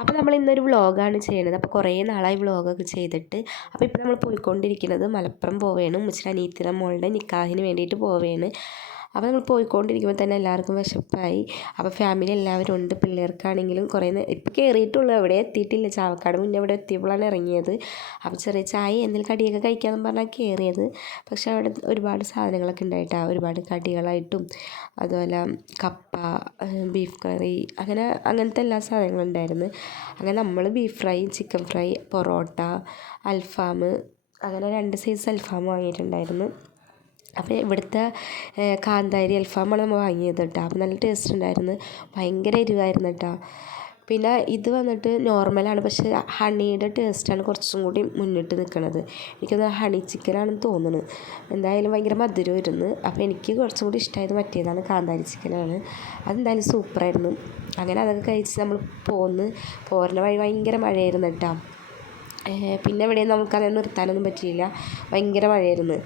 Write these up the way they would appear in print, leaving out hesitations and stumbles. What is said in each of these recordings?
അപ്പോൾ നമ്മൾ ഇന്നൊരു വ്ളോഗാണ് ചെയ്യണത്. അപ്പോൾ കുറേ നാളായി വ്ളോഗൊക്കെ ചെയ്തിട്ട്. അപ്പോൾ ഇപ്പോൾ നമ്മൾ പോയിക്കൊണ്ടിരിക്കുന്നത് മലപ്പുറം പോവുകയാണ്. ഉമ്മച്ചിയുടെ അനിയത്തിയുടെ മോളുടെ നിക്കാഹിന് വേണ്ടിയിട്ട് പോവുകയാണ്. അപ്പോൾ നമ്മൾ പോയിക്കൊണ്ടിരിക്കുമ്പോൾ തന്നെ എല്ലാവർക്കും വിശപ്പായി. അപ്പോൾ ഫാമിലി എല്ലാവരും ഉണ്ട്. പിള്ളേർക്കാണെങ്കിലും കുറേ ഇപ്പോൾ കയറിയിട്ടുള്ളൂ, എവിടെ എത്തിയിട്ടില്ല. ചാവക്കാട് മുന്നേ ഇവിടെ എത്തിയപ്പോഴാണ് ഇറങ്ങിയത്. അപ്പോൾ ചെറിയ ചായ എന്തെങ്കിലും കടിയൊക്കെ കഴിക്കാമെന്ന് പറഞ്ഞാൽ കയറിയത്. പക്ഷേ അവിടെ ഒരുപാട് സാധനങ്ങളൊക്കെ ഉണ്ടായിട്ടാണ്, ഒരുപാട് കടികളായിട്ടും അതുപോലെ കപ്പ, ബീഫ് കറി, അങ്ങനത്തെ എല്ലാ സാധനങ്ങളും ഉണ്ടായിരുന്നു. അങ്ങനെ നമ്മൾ beef fry, chicken fry, parotta, alfaham, അങ്ങനെ 2 സൈസ് അൽഫാം വാങ്ങിയിട്ടുണ്ടായിരുന്നു. അപ്പോൾ ഇവിടുത്തെ കാന്താരി അൽഫാമാണ് നമ്മൾ വാങ്ങിയത് കേട്ടോ. അപ്പോൾ നല്ല ടേസ്റ്റ് ഉണ്ടായിരുന്നു, ഭയങ്കര എരിവായിരുന്നു കേട്ടോ. പിന്നെ ഇത് വന്നിട്ട് നോർമലാണ്, പക്ഷേ ഹണിയുടെ ടേസ്റ്റാണ് കുറച്ചും കൂടി മുന്നിട്ട് നിൽക്കുന്നത്. എനിക്കൊന്ന് ഹണി ചിക്കനാണെന്ന് തോന്നുന്നു. എന്തായാലും ഭയങ്കര മധുരമായിരുന്നു. അപ്പോൾ എനിക്ക് കുറച്ചും കൂടി ഇഷ്ടമായത് മറ്റേതാണ്, കാന്താരി ചിക്കനാണ്. അതെന്തായാലും സൂപ്പറായിരുന്നു. അങ്ങനെ അതൊക്കെ കഴിച്ച് നമ്മൾ പോരുന്ന വഴി ഭയങ്കര മഴയായിരുന്നു കേട്ടോ. പിന്നെ എവിടെയും നമുക്കങ്ങനെ നിർത്താനൊന്നും പറ്റിയില്ല, ഭയങ്കര മഴയായിരുന്നു.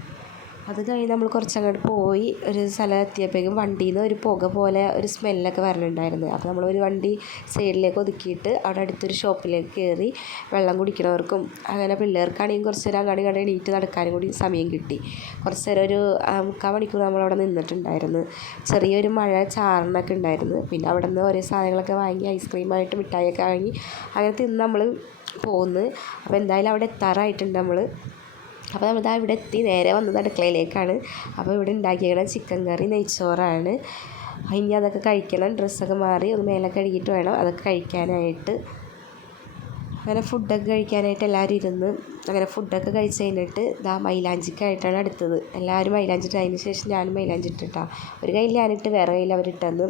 അത് കഴിഞ്ഞ് നമ്മൾ കുറച്ചങ്ങോട്ട് പോയി ഒരു സ്ഥലം എത്തിയപ്പോഴേക്കും വണ്ടിയിൽ നിന്ന് ഒരു പുക പോലെ ഒരു സ്മെല്ലൊക്കെ വരണുണ്ടായിരുന്നു. അപ്പോൾ നമ്മളൊരു വണ്ടി സൈഡിലേക്ക് ഒതുക്കിയിട്ട് അവിടെ അടുത്തൊരു ഷോപ്പിലേക്ക് കയറി. വെള്ളം കുടിക്കണവർക്കും അങ്ങനെ പിള്ളേർക്കാണെങ്കിൽ കുറച്ച് നേരം അങ്ങോട്ട് എണീറ്റ് നടക്കാനും കൂടി സമയം കിട്ടി. കുറച്ച് നേരം ഒരു 3/4 മണിക്കൂർ നമ്മളവിടെ നിന്നിട്ടുണ്ടായിരുന്നു. ചെറിയൊരു മഴ ചാറിനൊക്കെ ഉണ്ടായിരുന്നു. പിന്നെ അവിടെ നിന്ന് ഓരോ സാധനങ്ങളൊക്കെ വാങ്ങി, ഐസ്ക്രീമായിട്ട് മിഠായിയൊക്കെ വാങ്ങി അങ്ങനെ തിന്ന് നമ്മൾ പോകുന്നു. അപ്പോൾ എന്തായാലും അവിടെ എത്താറായിട്ടുണ്ട് നമ്മൾ. അപ്പോൾ നമ്മൾ ഇവിടെ എത്തി, നേരെ വന്നത് അടുക്കളയിലേക്കാണ്. അപ്പോൾ ഇവിടെ ഉണ്ടാക്കിയത് ചിക്കൻ കറി, നെയ്ച്ചോറാണ്. ഇനി അതൊക്കെ കഴിക്കണം. ഡ്രസ്സൊക്കെ മാറി ഒന്ന് മേലെ കഴുകിയിട്ട് വേണം അതൊക്കെ കഴിക്കാനായിട്ട്. അങ്ങനെ ഫുഡൊക്കെ കഴിക്കാനായിട്ട് എല്ലാവരും ഇരുന്ന് അങ്ങനെ ഫുഡൊക്കെ കഴിച്ച് കഴിഞ്ഞിട്ട് മൈലാഞ്ചിക്കായിട്ടാണ് അടുത്തത്. എല്ലാവരും മൈലാഞ്ചിട്ട്, അതിന് ശേഷം ഞാനും മൈലാഞ്ചിട്ടിട്ടാ. ഒരു കയ്യിൽ ഞാനിട്ട് വേറെ കയ്യിൽ അവരിട്ടെന്ന്.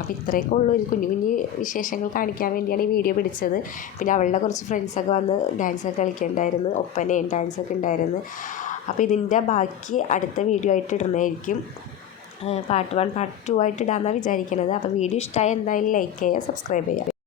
അപ്പോൾ ഇത്രയൊക്കെ ഉള്ളൂ, ഒരു കുഞ്ഞു കുഞ്ഞു വിശേഷങ്ങൾ കാണിക്കാൻ വേണ്ടിയാണ് ഈ വീഡിയോ പിടിച്ചത്. പിന്നെ അവളുടെ കുറച്ച് ഫ്രണ്ട്സൊക്കെ വന്ന് ഡാൻസൊക്കെ കളിക്കുന്നുണ്ടായിരുന്നു, ഒപ്പനയും ഡാൻസൊക്കെ ഉണ്ടായിരുന്നു. അപ്പോൾ ഇതിൻ്റെ ബാക്കി അടുത്ത വീഡിയോ ആയിട്ട് ഇടുന്നതായിരിക്കും. പാർട്ട് 1 പാർട്ട് 2 ആയിട്ട് ഇടാമെന്നാണ് വിചാരിക്കുന്നത്. അപ്പോൾ വീഡിയോ ഇഷ്ടമായി എന്തായാലും ലൈക്ക് ചെയ്യുക, സബ്സ്ക്രൈബ് ചെയ്യുക.